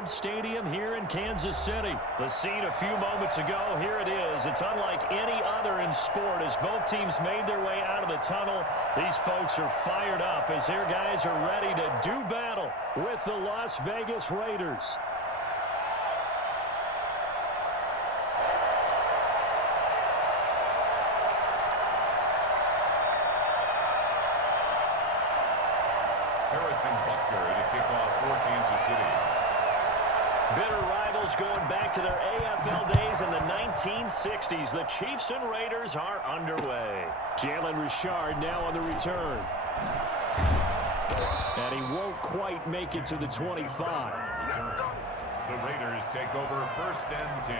Arrowhead Stadium here in Kansas City. The scene a few moments ago, here it is. It's unlike any other in sport as both teams made their way out of the tunnel. These folks are fired up as their guys are ready to do battle with the Las Vegas Raiders. Bitter rivals going back to their AFL days in the 1960s. The Chiefs and Raiders are underway. Jalen Richard now on the return. And he won't quite make it to the 25. The Raiders take over 1st and 10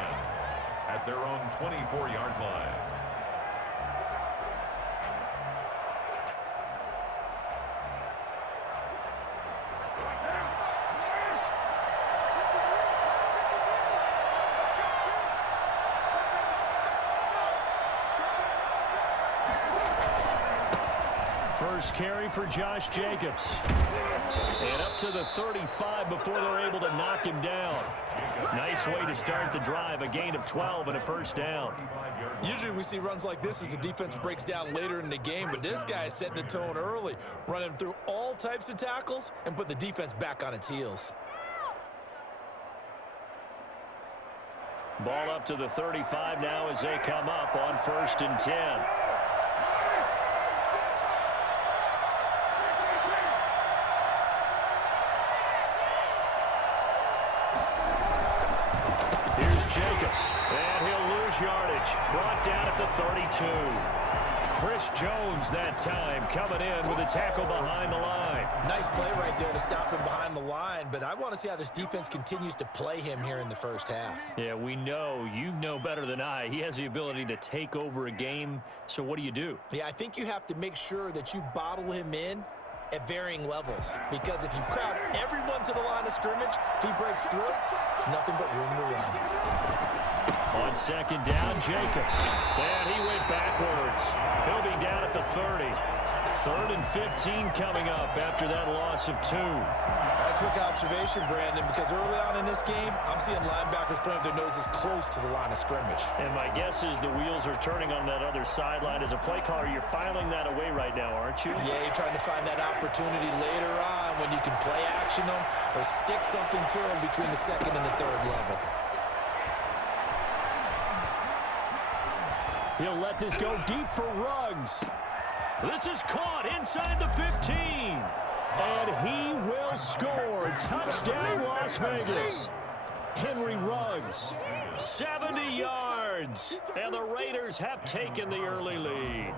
at their own 24-yard line. First carry for Josh Jacobs. And up to the 35 before they're able to knock him down. Nice way to start the drive. A gain of 12 and a first down. Usually we see runs like this as the defense breaks down later in the game, but this guy is setting the tone early, running through all types of tackles and put the defense back on its heels. Ball up to the 35 now as they come up on 1st and 10. And he'll lose yardage. Brought down at the 32. Chris Jones that time coming in with a tackle behind the line. Nice play right there to stop him behind the line, but I want to see how this defense continues to play him here in the first half. Yeah, we know. You know better than I. He has the ability to take over a game, so what do? Yeah, I think you have to make sure that you bottle him in at varying levels, because if you crowd everyone to the line of scrimmage, if he breaks through, it's nothing but room to run. On 2nd down, Jacobs. And he went backwards. He'll be down at the 30. 3rd and 15 coming up after that loss of 2. A quick observation, Brandon, because early on in this game, I'm seeing linebackers putting their noses close to the line of scrimmage. And my guess is the wheels are turning on that other sideline. As a play caller, you're filing that away right now, aren't you? Yeah, you're trying to find that opportunity later on when you can play action them or stick something to them between the 2nd and the 3rd level. He'll let this go deep for Ruggs. This is caught inside the 15. And he will score. Touchdown, Las Vegas. Henry Ruggs, 70 yards. And the Raiders have taken the early lead.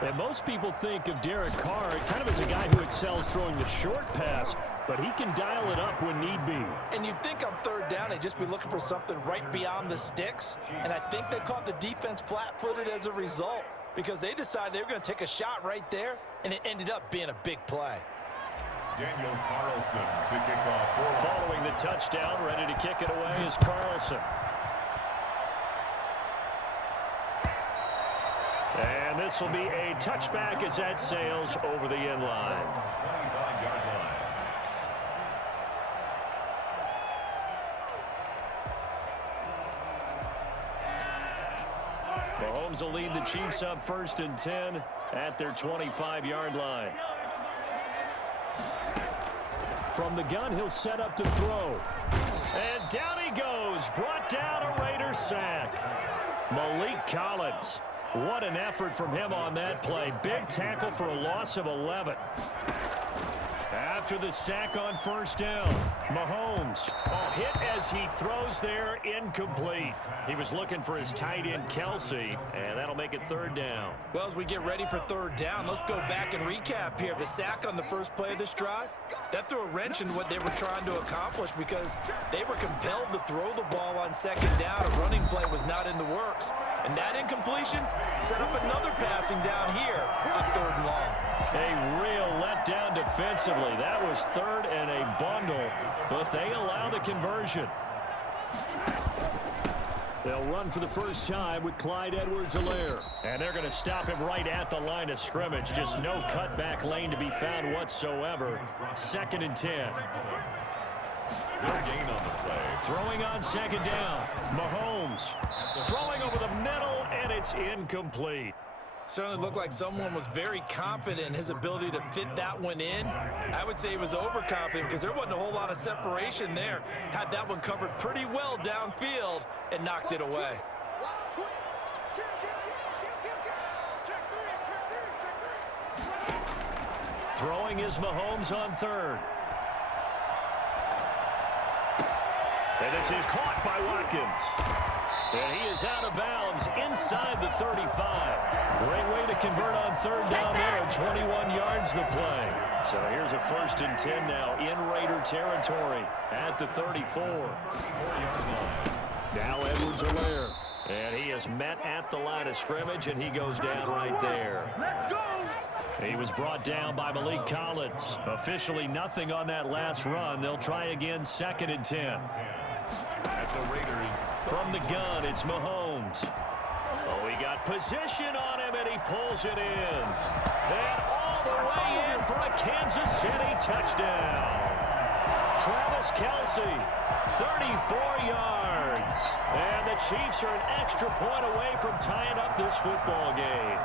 And most people think of Derek Carr kind of as a guy who excels throwing the short pass, but he can dial it up when need be. And you'd think on 3rd down they'd just be looking for something right beyond the sticks. And I think they caught the defense flat-footed as a result because they decided they were going to take a shot right there, and it ended up being a big play. Daniel Carlson to kick off. Following the touchdown, ready to kick it away is Carlson. And this will be a touchback as that sails over the end line. 25-yard line. Mahomes will lead the Chiefs up 1st and 10 at their 25-yard line. From the gun, he'll set up to throw. And down he goes. Brought down a Raider sack. Malik Collins. What an effort from him on that play. Big tackle for a loss of 11. After the sack on 1st down, Mahomes. Hit as he throws there, incomplete. He was looking for his tight end, Kelsey, and that'll make it 3rd down. Well, as we get ready for 3rd down, let's go back and recap here. The sack on the first play of this drive, that threw a wrench in what they were trying to accomplish because they were compelled to throw the ball on 2nd down. A running play was not in the works. And that incompletion set up another passing down here on 3rd and long. A real letdown defensively. That was 3rd and a bundle, but they allow the conversion. They'll run for the first time with Clyde Edwards-Helaire. And they're going to stop him right at the line of scrimmage. Just no cutback lane to be found whatsoever. 2nd and 10. No gain on the play. Throwing on second down. Mahomes throwing over the middle, and it's incomplete. Certainly looked like someone was very confident in his ability to fit that one in. I would say he was overconfident because there wasn't a whole lot of separation there. Had that one covered pretty well downfield and knocked it away. Throwing is Mahomes on third. And this is caught by Watkins. And he is out of bounds inside the 35. Great way to convert on third down there. 21 yards the play. So here's a 1st and 10 now in Raider territory at the 34. Now Edwards-Helaire. And he is met at the line of scrimmage, and he goes down right there. Let's go! He was brought down by Malik Collins. Officially nothing on that last run. They'll try again 2nd and 10. At the Raiders. From the gun, it's Mahomes. Oh, he got position on him, and he pulls it in. And all the way in for a Kansas City touchdown. Travis Kelce, 34 yards. And the Chiefs are an extra point away from tying up this football game.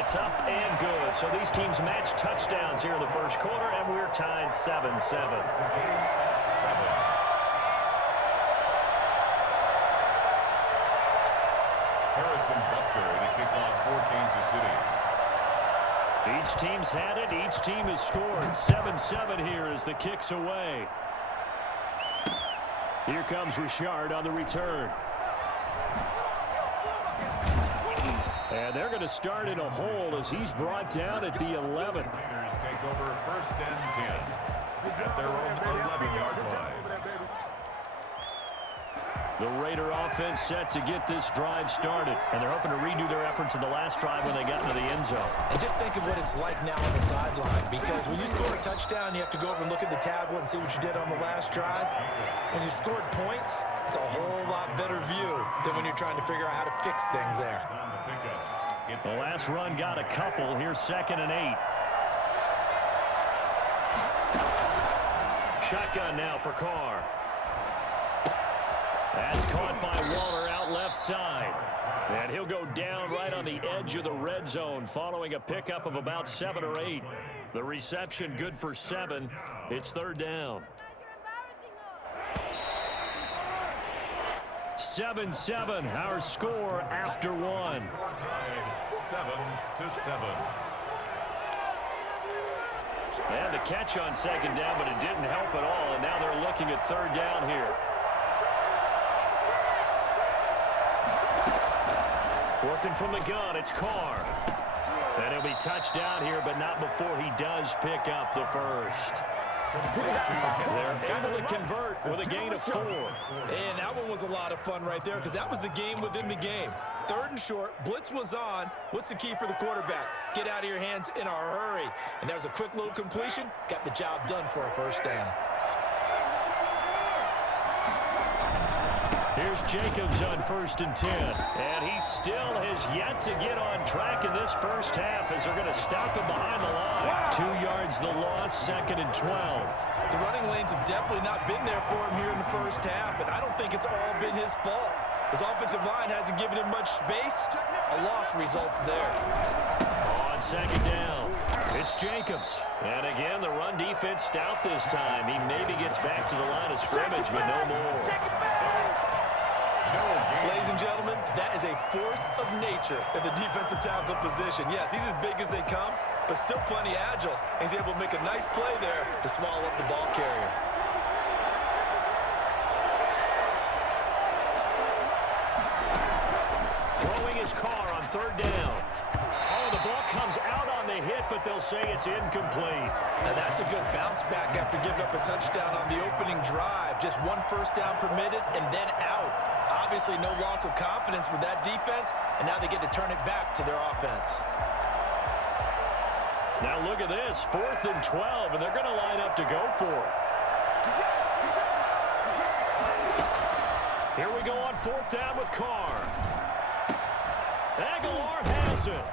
It's up and good. So these teams match touchdowns here in the first quarter, and we're tied 7-7. Harrison Butker to kick off for Kansas City. Each team's had it. Each team has scored. 7-7 here as the kick's away. Here comes Richard on the return. And they're going to start in a hole as he's brought down at the 11. Raiders take over 1st and 10 at their own 11-yard line. The Raider offense set to get this drive started. And they're hoping to redo their efforts in the last drive when they got into the end zone. And just think of what it's like now on the sideline, because when you score a touchdown, you have to go over and look at the tablet and see what you did on the last drive. When you scored points, it's a whole lot better view than when you're trying to figure out how to fix things there. The last run got a couple. Here's 2nd and 8. Shotgun now for Carr. That's caught by Waller out left side. And he'll go down right on the edge of the red zone following a pickup of about 7 or 8. The reception good for 7. It's 3rd down. 7-7, our score after 1. 7-7. And the catch on 2nd down, but it didn't help at all. And now they're looking at 3rd down here. Working from the gun, it's Carr. And he'll be touched down here, but not before he does pick up the first. They're able to convert with a gain of 4. And that one was a lot of fun right there, because that was the game within the game. 3rd and short, blitz was on. What's the key for the quarterback? Get out of your hands in a hurry. And that was a quick little completion. Got the job done for a 1st down. Here's Jacobs on 1st and 10. And he still has yet to get on track in this first half as they're going to stop him behind the line. 2 yards the loss, 2nd and 12. The running lanes have definitely not been there for him here in the first half, and I don't think it's all been his fault. His offensive line hasn't given him much space. A loss results there. On 2nd down, it's Jacobs. And again, the run defense stout this time. He maybe gets back to the line of scrimmage, but no more. Ladies and gentlemen, that is a force of nature in the defensive tackle position. Yes, he's as big as they come, but still plenty agile. He's able to make a nice play there to swallow up the ball carrier. Throwing his Carr on 3rd down. Oh, the ball comes out on the hit, but they'll say it's incomplete. Now that's a good bounce back after giving up a touchdown on the opening drive. Just 1 first down permitted and then out. Obviously no loss of confidence with that defense, and now they get to turn it back to their offense. Now look at this, 4th and 12, and they're going to line up to go for it. Here we go on 4th down with Carr. Aguilar has it.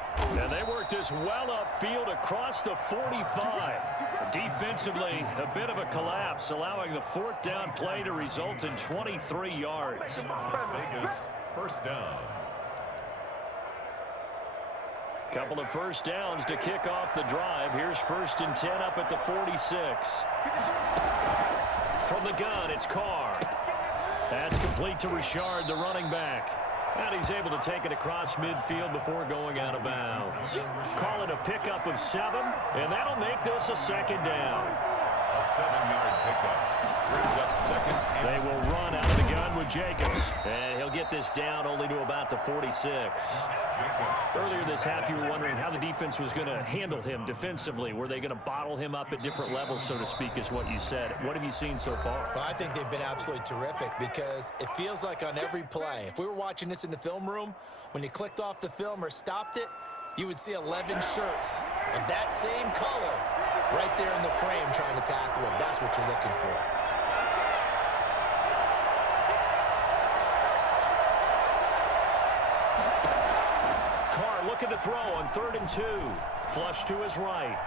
And they work this well upfield across the 45. Defensively, a bit of a collapse, allowing the fourth down play to result in 23 yards. Las Vegas, first down. Couple of first downs to kick off the drive. Here's 1st and 10 up at the 46. From the gun, it's Carr. That's complete to Richard, the running back. And he's able to take it across midfield before going out of bounds. Call it a pickup of 7, and that'll make this a second down. A 7-yard pickup. Brings up second. They will run out of the gun with Jacobs. And he'll get this down only to about the 46. Earlier this half, you were wondering how the defense was going to handle him defensively. Were they going to bottle him up at different levels, so to speak, is what you said. What have you seen so far? Well, I think they've been absolutely terrific because it feels like on every play, if we were watching this in the film room, when you clicked off the film or stopped it, you would see 11 shirts of that same color right there in the frame trying to tackle him. That's what you're looking for. Looking to throw on 3rd and 2. Flush to his right.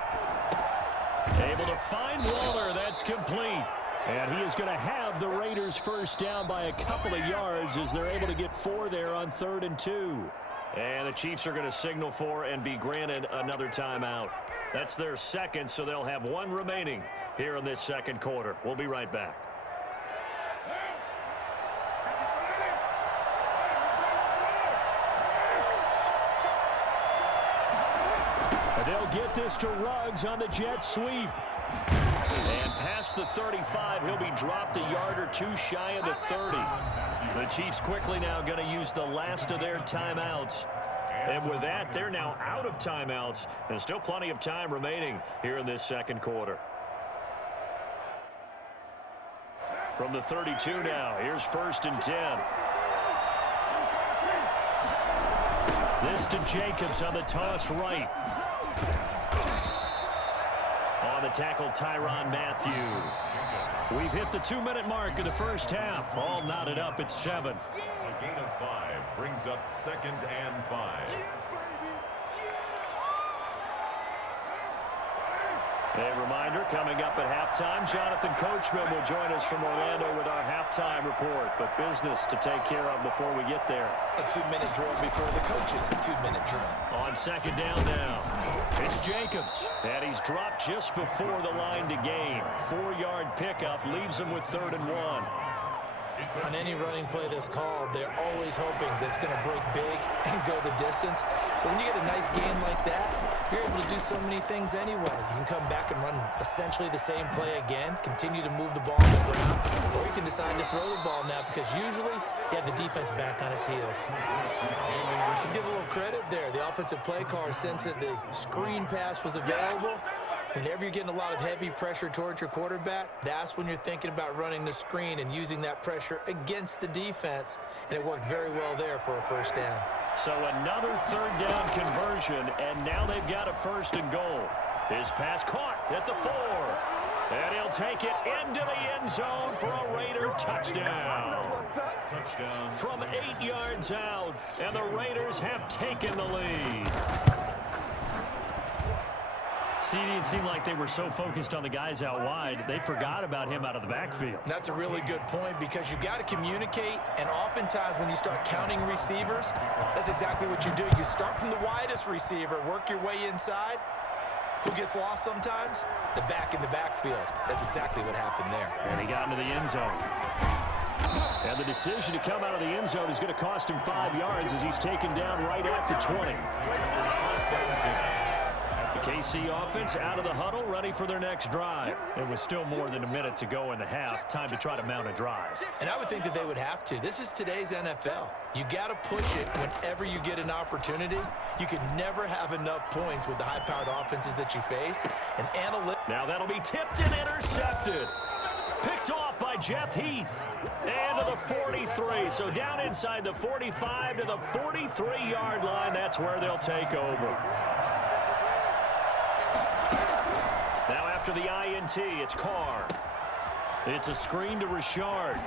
Able to find Waller. That's complete. And he is going to have the Raiders first down by a couple of yards as they're able to get 4 there on 3rd and 2. And the Chiefs are going to signal for and be granted another timeout. That's their second, so they'll have 1 remaining here in this second quarter. We'll be right back. They'll get this to Ruggs on the jet sweep. And past the 35, he'll be dropped a yard or 2 shy of the 30. The Chiefs quickly now going to use the last of their timeouts. And with that, they're now out of timeouts. And still plenty of time remaining here in this second quarter. From the 32 now, here's 1st and 10. This to Jacobs on the toss right. On the tackle, Tyrann Mathieu. We've hit the 2-minute mark of the first half. All knotted up at 7. A gain of 5 brings up 2nd and 5. A reminder, coming up at halftime, Jonathan Coachman will join us from Orlando with our halftime report. But business to take care of before we get there. A 2-minute drill before the coach's 2-minute drill. On second down now, it's Jacobs. And he's dropped just before the line to gain. 4-yard pickup leaves him with 3rd and 1. On any running play that's called, they're always hoping that it's going to break big and go the distance. But when you get a nice gain like that, you're able to do so many things anyway. You can come back and run essentially the same play again, continue to move the ball on the ground, or you can decide to throw the ball now because usually you have the defense back on its heels. Let's give a little credit there. The offensive play caller, since that the screen pass was available, whenever you're getting a lot of heavy pressure towards your quarterback, that's when you're thinking about running the screen and using that pressure against the defense, and it worked very well there for a first down. So another 3rd down conversion, and now they've got a 1st and goal. His pass caught at the 4, and he'll take it into the end zone for a Raider touchdown. Touchdown. From 8 yards out, and the Raiders have taken the lead. See, it seemed like they were so focused on the guys out wide, they forgot about him out of the backfield. That's a really good point because you've got to communicate, and oftentimes when you start counting receivers, that's exactly what you do. You start from the widest receiver, work your way inside. Who gets lost sometimes? The back in the backfield. That's exactly what happened there. And he got into the end zone. And the decision to come out of the end zone is going to cost him 5 yards as he's taken down right at the 20. The KC offense out of the huddle, ready for their next drive. It was still more than a minute to go in the half. Time to try to mount a drive. And I would think that they would have to. This is today's NFL. You got to push it whenever you get an opportunity. You can never have enough points with the high-powered offenses that you face. And now that'll be tipped and intercepted. Picked off by Jeff Heath. And to the 43. So down inside the 45 to the 43-yard line. That's where they'll take over. Now after the INT, it's Carr. It's a screen to Richard.